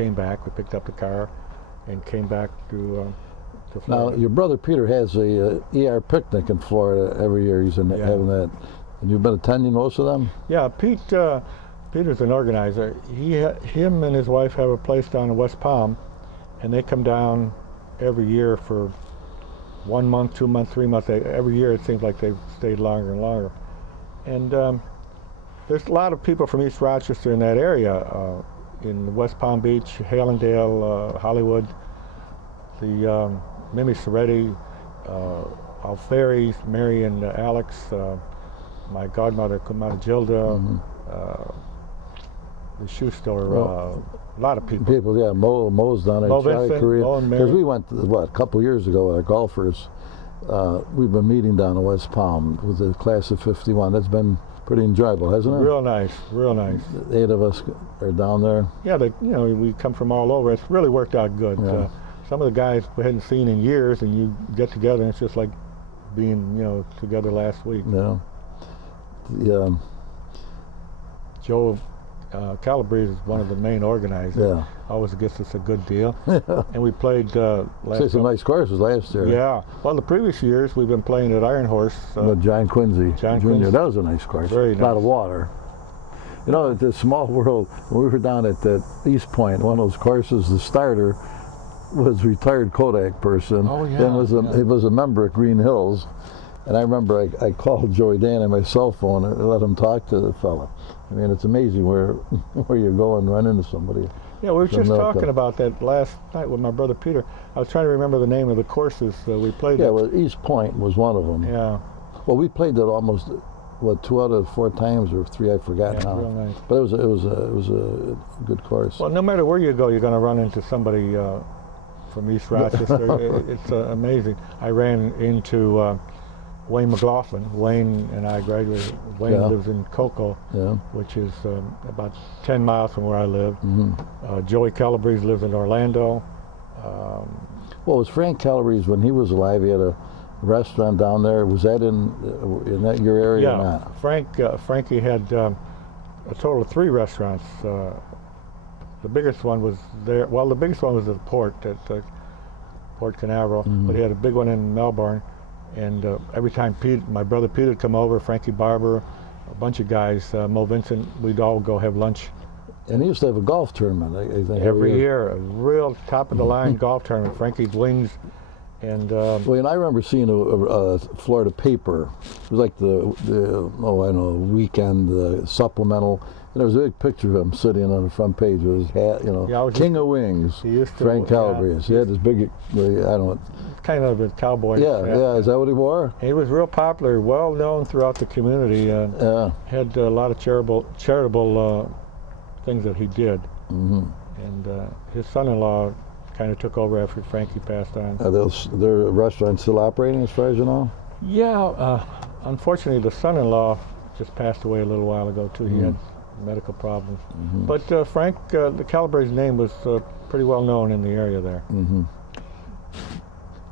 came back. We picked up the car and came back to Florida. Now, your brother Peter has a ER picnic in Florida every year. He's having that. And you've been attending most of them? Yeah, Peter's an organizer. Him and his wife have a place down in West Palm, and they come down every year for 1 month, 2 months, 3 months. Every year it seems like they've stayed longer and longer. And there's a lot of people from East Rochester in that area, in West Palm Beach, Hallandale, Hollywood, the Mimi Soretti, Alfieri, Mary and Alex, my godmother, Gilda, the shoe store, a lot of people. Yeah, Mo's down there, Vincent, Korea. Mo and Mary. Because we went, a couple years ago with our golfers, we've been meeting down in West Palm with the class of '51. That's been pretty enjoyable, hasn't it? Real nice, real nice. The 8 of us are down there. Yeah, we come from all over. It's really worked out good. Yeah. Some of the guys we hadn't seen in years, and you get together, and it's just like being, together last week. Yeah. Joe Calabrese is one of the main organizers. Yeah. Always gets us a good deal. And we played last some nice courses last year. Yeah. Well, the previous years we've been playing at Iron Horse. With John Quincy Jr. That was a nice course. Very nice. A lot of water. You know, the small world, when we were down at the East Point, one of those courses, the starter was a retired Kodak person. Oh, yeah. And he was a member at Green Hills. And I remember I called Joey Dan on my cell phone and let him talk to the fella. I mean, it's amazing where you go and run into somebody. Yeah, we were just talking about that last night with my brother Peter. I was trying to remember the name of the courses we played. Yeah, well, East Point was one of them. Yeah. Well, we played that almost, 2 out of 4 times or 3, I forgot now. Real nice. But it was a good course. Well, no matter where you go, you're going to run into somebody from East Rochester. It's amazing. I ran into Wayne McLaughlin. Wayne and I graduated. Wayne lives in Cocoa, which is about 10 miles from where I live. Joey Calabrese lives in Orlando. Well, was Frank Calabrese, when he was alive, he had a restaurant down there. Was that in that your area or not? Frankie had a total of 3 restaurants. The biggest one was there. Well, the biggest one was at the port, at Port Canaveral, but he had a big one in Melbourne. And every time my brother Peter would come over, Frankie Barber, a bunch of guys, Mo Vincent, we'd all go have lunch. And he used to have a golf tournament, I think. Every year, a real top-of-the-line golf tournament. Frankie wins. And well, and I remember seeing a Florida paper. It was like the weekend supplemental. And there was a big picture of him sitting on the front page with his hat, King of Wings, Frank Calabrese. He had this big, kind of a cowboy. Yeah, is that what he wore? He was real popular, well known throughout the community. Had a lot of charitable things that he did. And his son-in-law kind of took over after Frankie passed on. Are their restaurants still operating, as far as you know? Yeah, unfortunately, the son-in-law just passed away a little while ago too. He had medical problems. But Frank, the Calabrese name was pretty well known in the area there.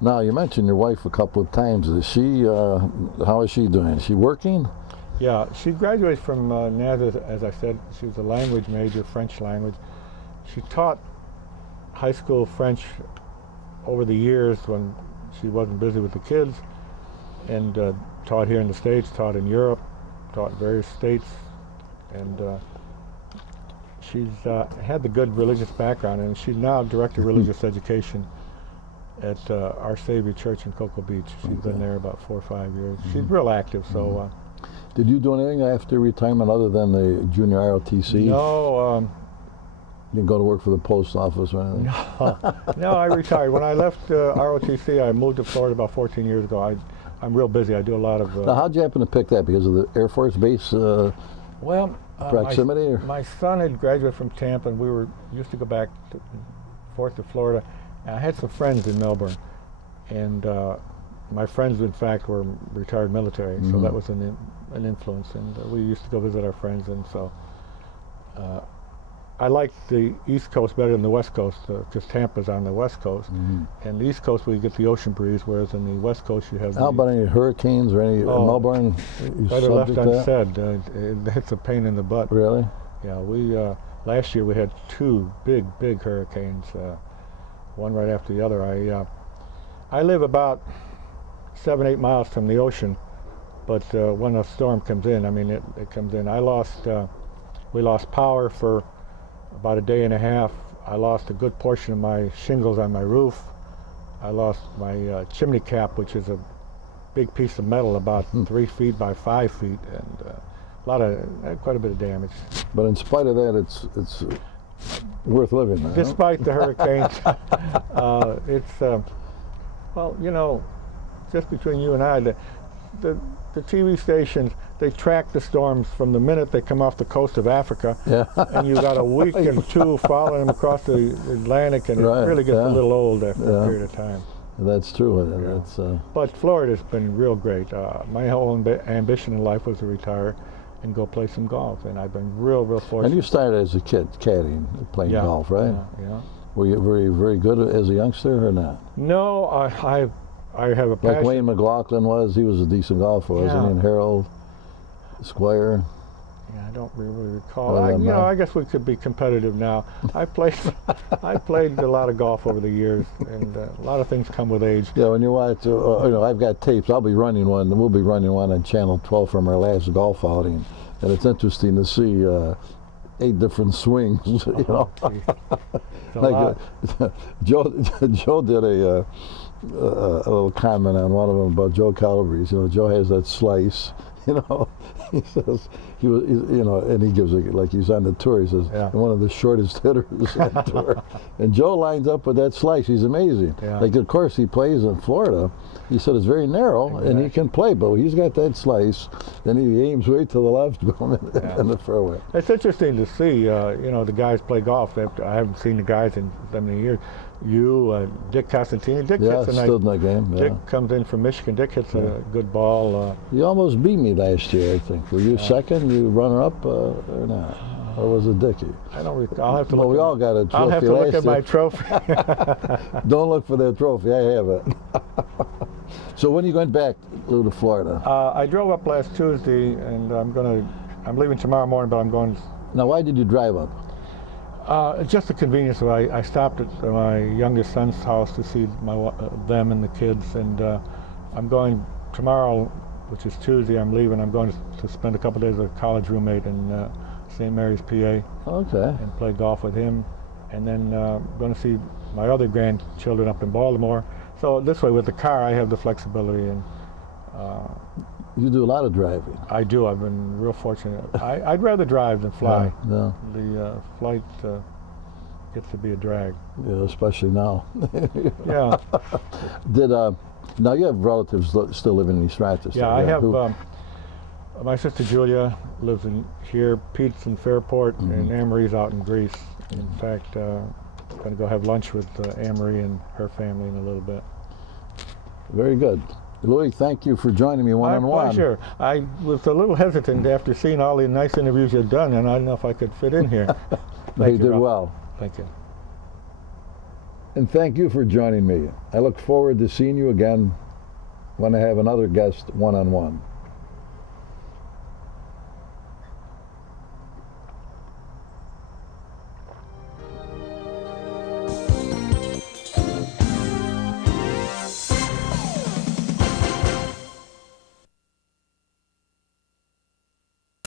Now, you mentioned your wife a couple of times. Is she, how is she doing? Is she working? Yeah, she graduated from Nazareth, as I said. She was a language major, French language. She taught high school French over the years when she wasn't busy with the kids, and taught here in the States, taught in Europe, taught various states. And she's had the good religious background, and she's now director of religious education at Our Savior Church in Cocoa Beach. She's been there about 4 or 5 years. She's real active. So. Did you do anything after retirement other than the junior ROTC? No. You didn't go to work for the post office or anything? No, I retired. When I left ROTC, I moved to Florida about 14 years ago. I'm real busy. I do a lot of. Now, how'd you happen to pick that? Because of the Air Force Base? Proximity? My son had graduated from Tampa, and we used to go back forth to Florida. And I had some friends in Melbourne, and my friends, in fact, were retired military, so that was an influence. And we used to go visit our friends, and so I liked the East Coast better than the West Coast because Tampa's on the West Coast, and the East Coast we get the ocean breeze, whereas in the West Coast you have. How about any hurricanes or any Melbourne? Better left unsaid. It's a pain in the butt. Really? Yeah, we last year we had two big hurricanes, one right after the other. I live about 7-8 miles from the ocean, but when a storm comes in, I mean, it comes in. We lost power for about a day and a half. I lost a good portion of my shingles on my roof. I lost my chimney cap, which is a big piece of metal about 3 feet by 5 feet, and quite a bit of damage. But in spite of that, it's worth living there. Despite the hurricanes, well, you know, just between you and I, the TV stations, they track the storms from the minute they come off the coast of Africa, and you got a week and two following them across the Atlantic, and it really gets a little old after a period of time. That's true. But Florida's been real great. My whole ambition in life was to retire and go play some golf, and I've been real fortunate. And you started as a kid caddying, playing golf, right? Yeah. Were you very good as a youngster or not? No, I have a passion. Like Wayne McLaughlin was, he was a decent golfer, wasn't he? And Harold Squire. Yeah, I don't really recall. You know, I guess we could be competitive now. I played a lot of golf over the years, and a lot of things come with age. Yeah, when you watch, you know, I've got tapes. I'll be running one. We'll be running one on Channel 12 from our last golf outing, and it's interesting to see 8 different swings. You know, like Joe did a little comment on one of them about Joe Calabrese. You know, Joe has that slice. You know, he says you know, and he gives it like he's on the tour. He says one of the shortest hitters on the tour, and Joe lines up with that slice. He's amazing. Like, of course, he plays in Florida. He said it's very narrow, and he can play, but he's got that slice. Then he aims way to the left in the fairway. It's interesting to see. You know, the guys play golf. I haven't seen the guys in so many years. You, Dick Costantini. Dick hits a nice. Still in that game. Dick comes in from Michigan. Dick hits a good ball. You almost beat me last year, I think. Were you second? You runner-up or not? Or was it Dickie? I don't recall. I'll have to look. Well, we all got a trophy. I'll have to look at my trophy. Don't look for that trophy. I have it. So when are you going back to Florida? I drove up last Tuesday, and I'm leaving tomorrow morning, but I'm going. Now, why did you drive up? Just the convenience. I stopped at my youngest son's house to see them and the kids, and I'm going tomorrow, which is Tuesday. I'm leaving. I'm going to spend a couple days with a college roommate in St. Mary's, PA. Okay. And play golf with him, and then going to see my other grandchildren up in Baltimore. So this way, with the car, I have the flexibility. And you do a lot of driving. I do. I've been real fortunate. I'd rather drive than fly. Yeah. The flight gets to be a drag. Yeah, especially now. Yeah. Now you have relatives still living in East Rochester? Yeah, I have. My sister Julia lives here. Pete's in Fairport, and Anne-Marie's out in Greece. In fact, I'm going to go have lunch with Anne-Marie and her family in a little bit. Very good. Louis, thank you for joining me one-on-one. My pleasure. I was a little hesitant after seeing all the nice interviews you've done, and I don't know if I could fit in here. You did well. Thank you. And thank you for joining me. I look forward to seeing you again when I have another guest one-on-one.